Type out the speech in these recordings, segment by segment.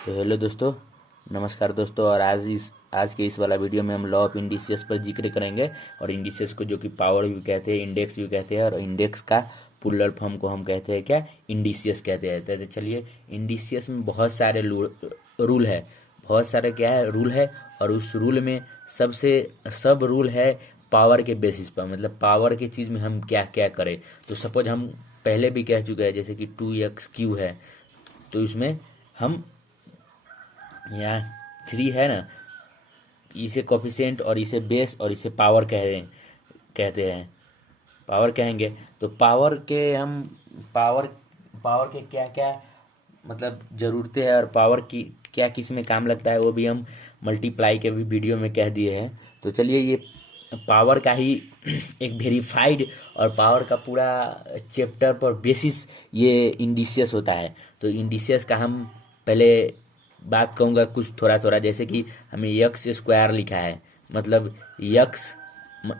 तो हेलो दोस्तों, नमस्कार दोस्तों। और आज के इस वाला वीडियो में हम लॉ ऑफ इंडिसेस पर जिक्र करेंगे। और इंडिसेस को जो कि पावर भी कहते हैं, इंडेक्स भी कहते हैं, और इंडेक्स का प्लूरल फॉर्म को हम कहते हैं क्या, इंडिसेस कहते हैं। तो चलिए, इंडिसेस में बहुत सारे रूल है, बहुत सारे क्या है रूल है। और उस रूल में सब रूल है पावर के बेसिस पर, मतलब पावर की चीज़ में हम क्या क्या करें। तो सपोज हम पहले भी कह चुके हैं, जैसे कि 2x³ है, तो इसमें हम यहाँ 3 है ना, इसे कोफिशिएंट और इसे बेस और इसे पावर कहते हैं, पावर कहेंगे। तो पावर पावर के क्या क्या मतलब ज़रूरतें हैं, और पावर की क्या किस में काम लगता है, वो भी हम मल्टीप्लाई के भी वीडियो में कह दिए हैं। तो चलिए, ये पावर का ही एक वेरीफाइड और पावर का पूरा चैप्टर पर बेसिस ये इंडिसेस होता है। तो इंडिसेस का हम पहले बात कहूँगा कुछ थोड़ा थोड़ा, जैसे कि हमें x² लिखा है, मतलब यक्स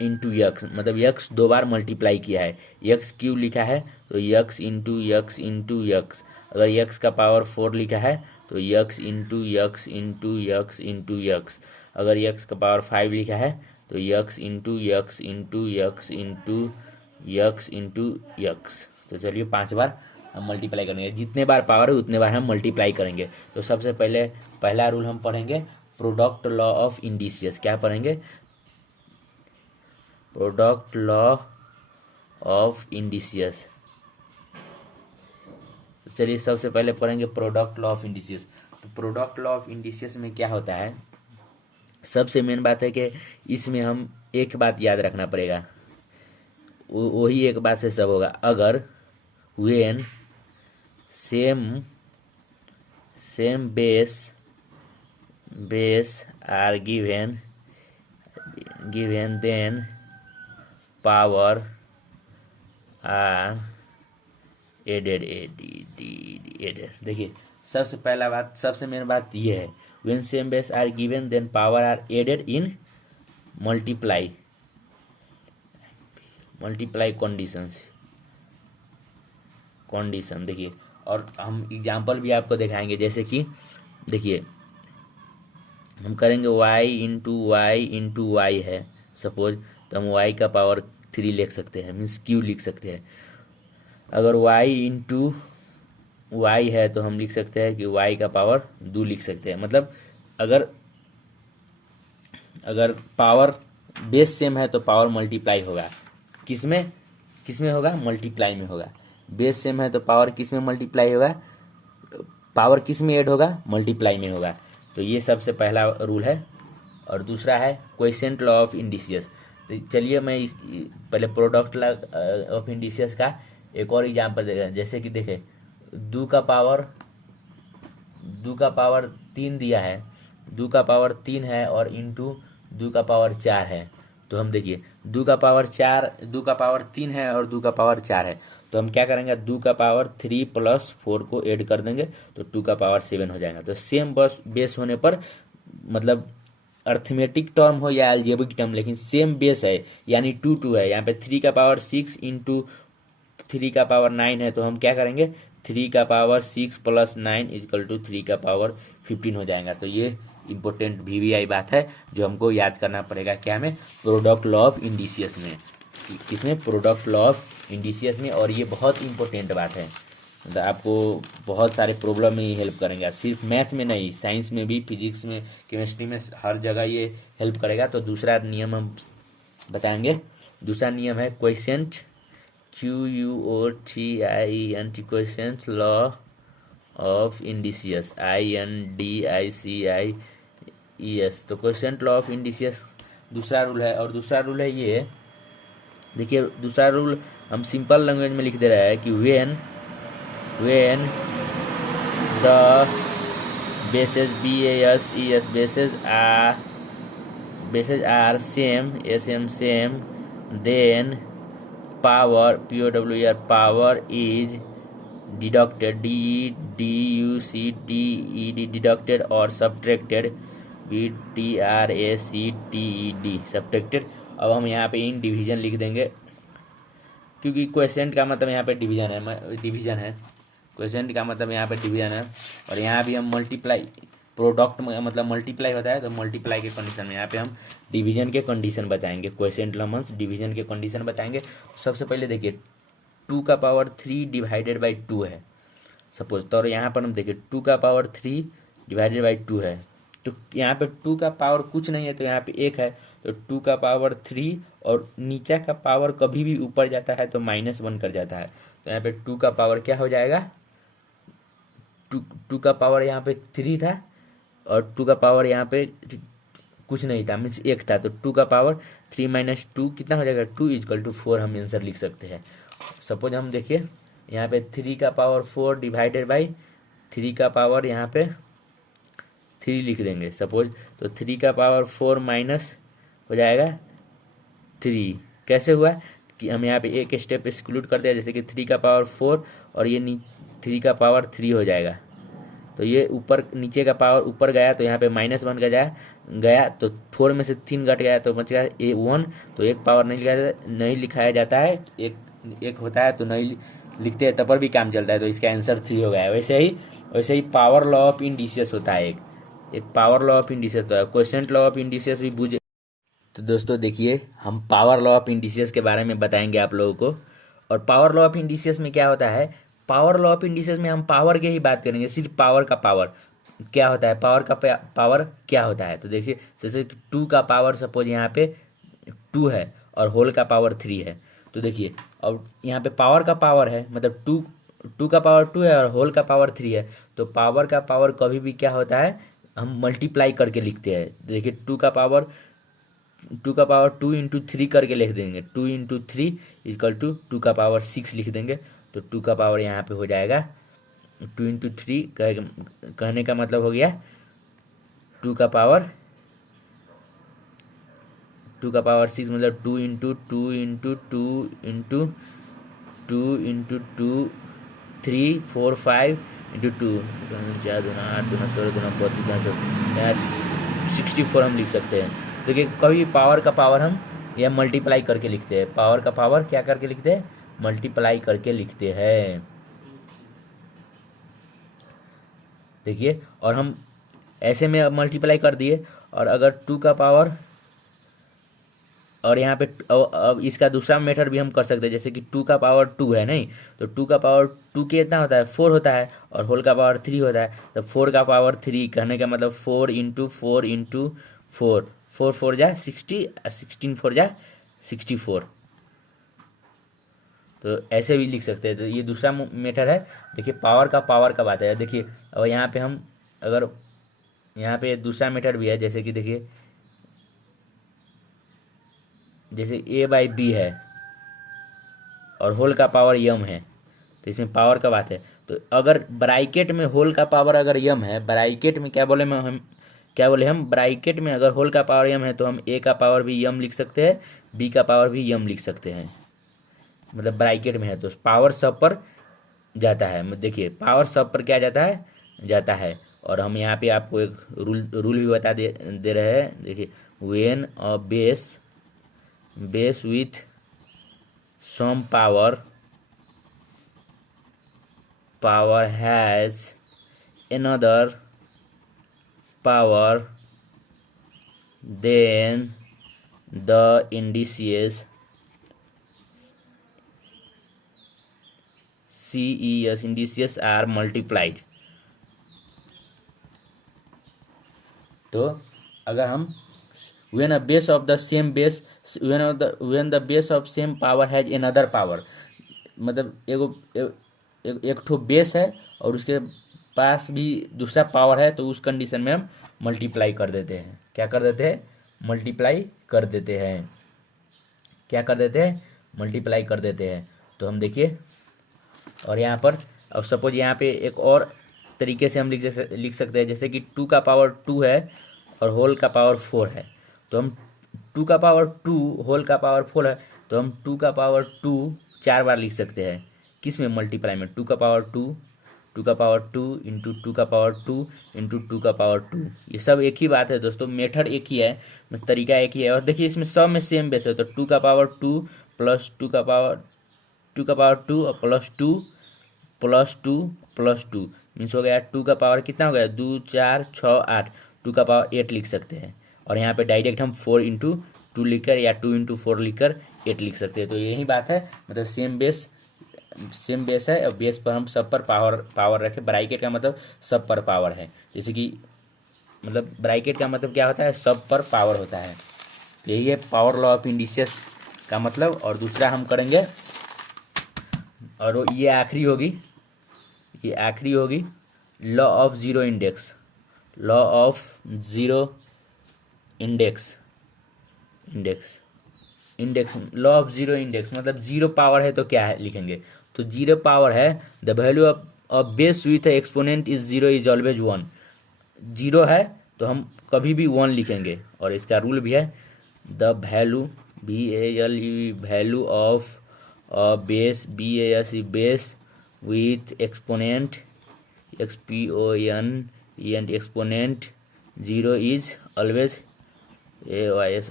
इंटू यक्स, मतलब यक्स 2 बार मल्टीप्लाई किया है। x³ लिखा है तो x into x into x. अगर यक्स का पावर 4 लिखा है तो x into x into x into x. अगर यक्स का पावर 5 लिखा है तो x into x into x into x into x. तो चलिए, 5 बार हम मल्टीप्लाई करेंगे, जितने बार पावर है उतने बार हम मल्टीप्लाई करेंगे। तो सबसे पहले पहला रूल हम पढ़ेंगे प्रोडक्ट लॉ ऑफ इंडिसेस। क्या पढ़ेंगे? Product law of indices. तो चलिए, सबसे पहले पढ़ेंगे प्रोडक्ट लॉ ऑफ इंडिसेस। तो प्रोडक्ट लॉ ऑफ इंडिसेस में क्या होता है, सबसे मेन बात है कि इसमें हम एक बात याद रखना पड़ेगा, वही एक बात से सब होगा। अगर when same base are given then power are added. देखिए, सबसे पहला बात, सबसे मेन बात ये है, when same base are given then power are added in multiply condition. देखिए, और हम एग्जाम्पल भी आपको दिखाएंगे, जैसे कि देखिए, हम करेंगे y है सपोज, तो हम y का पावर 3 लिख सकते हैं, मीन्स q लिख सकते हैं। अगर y है तो हम लिख सकते हैं कि y का पावर 2 लिख सकते हैं। मतलब अगर पावर बेस सेम है तो पावर मल्टीप्लाई होगा, किसमें किसमें होगा, मल्टीप्लाई में होगा। बेस सेम है तो पावर किस में मल्टीप्लाई होगा, पावर किस में ऐड होगा, मल्टीप्लाई में होगा। तो ये सबसे पहला रूल है। और दूसरा है क्वोशिएंट लॉ ऑफ इंडिसेस। तो चलिए, मैं इस पहले प्रोडक्ट लॉ ऑफ इंडिसेस का एक और एग्जांपल देगा। जैसे कि देखें, दो का पावर 3 दिया है, 2 का पावर 3 है, और इंटू 2 का पावर 4 है। तो हम देखिए, 2 का पावर 3 है और 2 का पावर 4 है। तो हम क्या करेंगे, 2 का पावर 3 प्लस 4 को ऐड कर देंगे तो 2 का पावर 7 हो जाएगा। तो सेम बस बेस होने पर, मतलब अर्थमेटिक टर्म हो या अलजेब्रिक टर्म, लेकिन सेम बेस है, यानी 2 है। यहाँ पे 3 का पावर 6 इंटू 3 का पावर 9 है, तो हम क्या करेंगे, 3 का पावर 6 प्लस 9 इजकल टू 3 का पावर 15 हो जाएगा। तो ये इंपॉर्टेंट VVI बात है जो हमको याद करना पड़ेगा, क्या में, प्रोडक्ट लॉ ऑफ इंडिसेस में। किसमें? प्रोडक्ट लॉ ऑफ इंडिसेस में। और ये बहुत इंपॉर्टेंट बात है, मतलब आपको बहुत सारे प्रॉब्लम में ये हेल्प करेंगे, सिर्फ मैथ में नहीं, साइंस में भी, फिजिक्स में, केमिस्ट्री में, हर जगह ये हेल्प करेगा। तो दूसरा नियम हम बताएंगे। दूसरा नियम है quotient, QUOTIENT, quotient law of indices, INDICIES। तो क्वोशिएंट लॉ ऑफ इंडिसेस दूसरा रूल है। और दूसरा रूल है ये, देखिए, दूसरा रूल हम सिंपल लैंग्वेज में लिख दे रहा है कि when the bases BASES bases are same, then power power is deducted, deducted or subtracted, subtracted। अब हम यहाँ पे इन डिवीजन लिख देंगे, क्योंकि क्वोशिएंट का मतलब यहाँ पे डिवीजन है। क्वोशेंट का मतलब यहाँ पे डिवीजन है, और यहाँ भी हम मल्टीप्लाई, प्रोडक्ट मतलब मल्टीप्लाई होता है तो मल्टीप्लाई के कंडीशन में यहाँ पे हम डिवीजन के कंडीशन बताएंगे। क्वोशेंट लमन्स डिवीजन के कंडीशन बताएंगे। सबसे पहले देखिए 2⁻³ डिवाइडेड बाई 2 है सपोज, तो यहाँ पर हम देखिए 2⁻³ डिवाइडेड बाई 2 है, तो यहाँ पे 2 का पावर कुछ नहीं है तो यहाँ पे 1 है, तो 2⁻³ और नीचे का पावर कभी भी ऊपर जाता है तो -1 कर जाता है, तो यहाँ पे 2 का पावर क्या हो जाएगा, 2 का पावर यहाँ पे 3 था और 2 का पावर यहाँ पे कुछ नहीं था, मीन्स 1 था, तो 2⁻³ - 2 कितना हो जाएगा, 2 = 4 हम आंसर लिख सकते हैं। सपोज हम देखिए यहाँ पे 3⁻4 डिवाइडेड बाई 3 का पावर यहाँ पे 3 लिख देंगे सपोज, तो 3⁻4 माइनस हो जाएगा 3। कैसे हुआ कि हम यहाँ पे एक स्टेप एक्सक्लूड कर दिया, जैसे कि 3⁻4 और ये 3⁻3 हो जाएगा, तो ये ऊपर नीचे का पावर ऊपर गया तो यहाँ पे -1 गया तो 4 में से 3 घट गया तो बच गया 1, तो एक पावर नहीं लिखाया जाता है, एक होता है तो नहीं लिखते हैं तब पर भी काम चलता है, तो इसका आंसर 3 हो गया। वैसे ही पावर लॉ ऑफ इंडिसेस होता है, एक पावर लॉ ऑफ इंडिसेस होता है, क्वोशेंट लॉ ऑफ इंडिसेस भी बुझे। तो दोस्तों देखिए हम पावर लॉ ऑफ इंडिसेस के बारे में बताएंगे आप लोगों को, और पावर लॉ ऑफ इंडिसेस में क्या होता है, पावर लॉ ऑफ इंडिसेस में हम पावर की ही बात करेंगे, सिर्फ पावर का पावर क्या होता है, पावर का पावर क्या होता है। तो देखिए जैसे 2 का पावर सपोज यहाँ पे 2 है और होल का पावर 3 है, तो देखिए अब यहाँ पे पावर का पावर है मतलब 2 का पावर 2 है और होल का पावर 3 है, तो पावर का पावर कभी भी क्या होता है, हम मल्टीप्लाई करके लिखते हैं। देखिए 2 का पावर 2 × 3 करके लिख देंगे, 2 × 3 = 2 का पावर 6 लिख देंगे, तो 2 का पावर यहाँ पे हो जाएगा 2 × 3 कहने का मतलब हो गया 2 का पावर 6 मतलब 2 × 2 × 2 × 2 × 2 3 4 5 × 2 4 दूना 8 दूना 16 दूना 32 दूना 64 हम लिख सकते हैं। देखिए कभी पावर का पावर हम यह मल्टीप्लाई करके लिखते हैं, पावर का पावर क्या करके लिखते हैं, मल्टीप्लाई करके लिखते हैं। देखिए और हम ऐसे में अब मल्टीप्लाई कर दिए, और अगर 2 का पावर और यहाँ पे अब इसका दूसरा मेथड भी हम कर सकते हैं, जैसे कि 2 का पावर 2 है नहीं, तो 2 का पावर 2 कितना होता है, 4 होता है, और होल का पावर 3 होता है, तो 4 का पावर 3 कहने का मतलब 4 × 4 × 4 4 4 जा 60, 16 4 जा 64, तो ऐसे भी लिख सकते हैं। तो ये दूसरा मेथड है। देखिए पावर का बात है। देखिए अब यहाँ पे हम अगर यहाँ पे दूसरा मेथड भी है, जैसे कि देखिए जैसे A/B है और होल का पावर m है, तो इसमें पावर का बात है। तो अगर ब्रैकेट में होल का पावर अगर m है, ब्रैकेट में क्या बोले हम ब्रैकेट में अगर होल का पावर m है तो हम A का पावर भी m लिख सकते हैं, B का पावर भी m लिख सकते हैं, मतलब ब्रैकेट में है तो पावर सब पर जाता है। देखिए पावर सब पर क्या जाता है। और हम यहाँ पे आपको एक रूल भी बता दे रहे हैं। देखिए when a base with some power has another power, then the indices indices are multiplied। तो अगर हम when the base of same power has another power, मतलब एक ठो बेस है और उसके पास भी दूसरा पावर है, तो उस कंडीशन में हम मल्टीप्लाई कर देते हैं। क्या कर देते हैं, मल्टीप्लाई कर देते हैं। क्या कर देते हैं, मल्टीप्लाई कर देते हैं। तो हम देखिए और यहाँ पर अब सपोज यहाँ पे एक और तरीके से हम लिख सकते हैं, जैसे कि 2 का पावर 2 है और होल का पावर 4 है, तो हम 2 का पावर 2 होल का पावर 4 है, तो हम 2 का पावर 2 4 बार लिख सकते हैं। किस में, मल्टीप्लाई में। 2 का पावर 2 2 का पावर 2 × 2 का पावर 2 × 2 का पावर 2, ये सब एक ही बात है दोस्तों, मेथड एक ही है, तरीका एक ही है। और देखिए इसमें सब में सेम बेस है, तो 2 का पावर 2 प्लस 2 का पावर 2 और प्लस 2 +2 मीन्स हो गया 2 का पावर कितना हो गया 2 4 6 8 2 का पावर 8 लिख सकते हैं। और यहाँ पे डायरेक्ट हम 4 × 2 लिखकर या 2 × 4 लिखकर 8 लिख सकते हैं। तो यही बात है, मतलब सेम बेस है और बेस पर हम सब पर पावर रखें। ब्रैकेट का मतलब सब पर पावर है, जैसे कि मतलब ब्रैकेट का मतलब क्या होता है, सब पर पावर होता है। यही है पावर लॉ ऑफ इंडिसेस का मतलब। और दूसरा हम करेंगे, और ये आखिरी होगी law of zero index. Law of zero index law of zero index मतलब जीरो पावर है तो क्या है लिखेंगे, तो जीरो पावर है the value of base with exponent is zero is always 1। Zero है तो हम कभी भी 1 लिखेंगे। और इसका रूल भी है the value value of base base with exponent exponent zero is always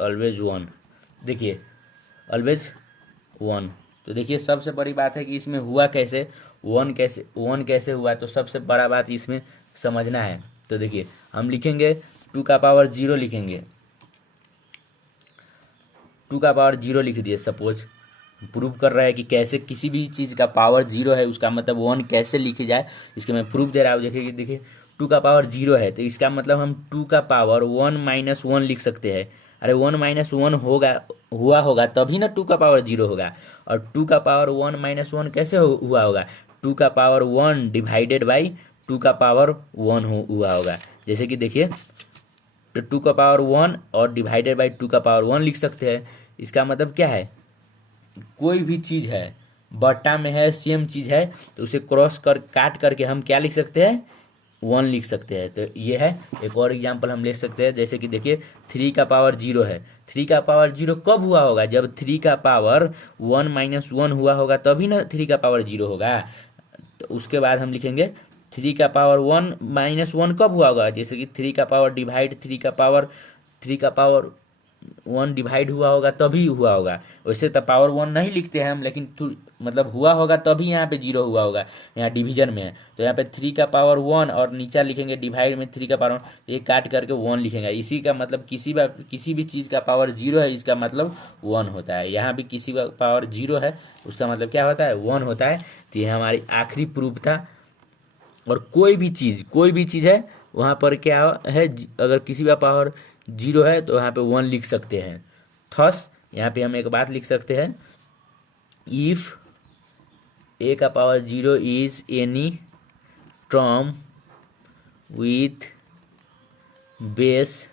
always 1। देखिए ऑलवेज 1। तो देखिए सबसे बड़ी बात है कि इसमें हुआ कैसे, 1 कैसे हुआ, तो सबसे बड़ा बात इसमें समझना है। तो देखिए हम लिखेंगे 2 का पावर 0 लिखेंगे, 2 का पावर 0 लिख दिए। सपोज प्रूव कर रहा है कि कैसे किसी भी चीज़ का पावर 0 है उसका मतलब 1 कैसे लिखी जाए, इसके मैं प्रूफ दे रहा हूँ। देखिए 2 का पावर 0 है तो इसका मतलब हम 2 का पावर 1 - 1 लिख सकते हैं। अरे 1 - 1 हुआ होगा तभी ना 2 का पावर 0 होगा। और 2 का पावर 1 - 1 कैसे हुआ होगा, 2 का पावर 1 डिवाइडेड बाई 2 का पावर 1 हुआ होगा। जैसे कि देखिए तो 2 का पावर 1 और डिवाइडेड बाई 2 का पावर 1 लिख सकते हैं। इसका मतलब क्या है, कोई भी चीज़ है बट्टा में है सेम चीज़ है तो उसे काट करके हम क्या लिख सकते हैं, 1 लिख सकते हैं। तो ये है एक और एग्जांपल हम ले सकते हैं। जैसे कि देखिए 3 का पावर 0 है, 3 का पावर 0 कब हुआ होगा, जब 3 का पावर 1 - 1 हुआ होगा तभी ना 3 का पावर 0 होगा। तो उसके बाद हम लिखेंगे 3 का पावर 1 - 1 कब हुआ होगा, जैसे कि 3 का पावर डिवाइड 3 का पावर 1 डिवाइड हुआ होगा तभी हुआ होगा। वैसे तो पावर 1 नहीं लिखते हैं हम, लेकिन मतलब हुआ होगा तभी यहाँ पे 0 हुआ होगा, यहाँ डिवीजन में है। तो यहाँ पे 3 का पावर 1 और नीचे लिखेंगे डिवाइड में 3 का पावर 1, ये काट करके 1 लिखेंगे। इसी का मतलब किसी भी चीज़ का पावर 0 है इसका मतलब 1 होता है। यहाँ भी किसी का पावर 0 है उसका मतलब क्या होता है, 1 होता है। तो ये हमारी आखिरी प्रूफ था। और कोई भी चीज़ है वहाँ पर क्या है, अगर किसी का पावर 0 है तो यहाँ पे 1 लिख सकते हैं। थस यहाँ पे हम एक बात लिख सकते हैं, इफ ए का power 0 is any term with base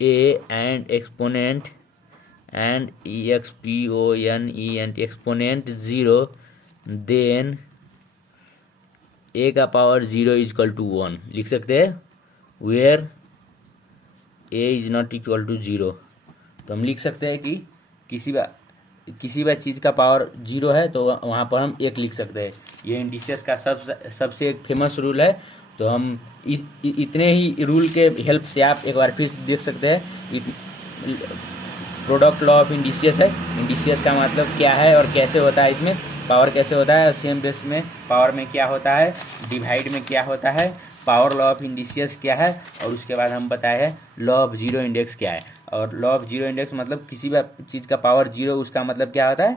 a and exponent and exponent 0 then a का पावर 0 इज इक्वल टू 1 लिख सकते हैं, where A is not equal to 0। तो हम लिख सकते हैं कि किसी भी चीज़ का पावर 0 है तो वहाँ पर हम 1 लिख सकते हैं। ये इंडिसेस का सबसे एक फेमस रूल है। तो हम इतने ही रूल के हेल्प से आप एक बार फिर देख सकते हैं। प्रोडक्ट लॉ ऑफ इंडिसेस है, इंडिसेस का मतलब क्या है और कैसे होता है, इसमें पावर कैसे होता है, और सेम बेस में पावर में क्या होता है, डिवाइड में क्या होता है, पावर लॉ ऑफ इंडिसेस क्या है, और उसके बाद हम बताए हैं लॉ ऑफ जीरो इंडेक्स क्या है। और लॉ ऑफ जीरो इंडेक्स मतलब किसी भी चीज़ का पावर 0 उसका मतलब क्या होता है,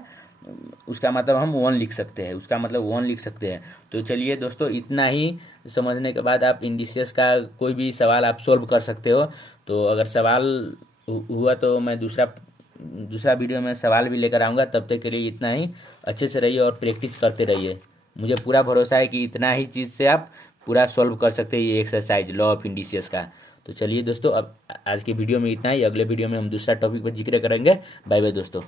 उसका मतलब हम 1 लिख सकते हैं, उसका मतलब 1 लिख सकते हैं। तो चलिए दोस्तों, इतना ही समझने के बाद आप इंडिसेस का कोई भी सवाल आप सोल्व कर सकते हो। तो अगर सवाल हुआ तो मैं दूसरा वीडियो में सवाल भी लेकर आऊँगा। तब तक के लिए इतना ही, अच्छे से रहिए और प्रैक्टिस करते रहिए। मुझे पूरा भरोसा है कि इतना ही चीज़ से आप पूरा सॉल्व कर सकते हैं ये एक्सरसाइज लॉ ऑफ इंडिसेस का। तो चलिए दोस्तों, अब आज की वीडियो में इतना ही। अगले वीडियो में हम दूसरा टॉपिक पर जिक्र करेंगे। बाय बाय दोस्तों।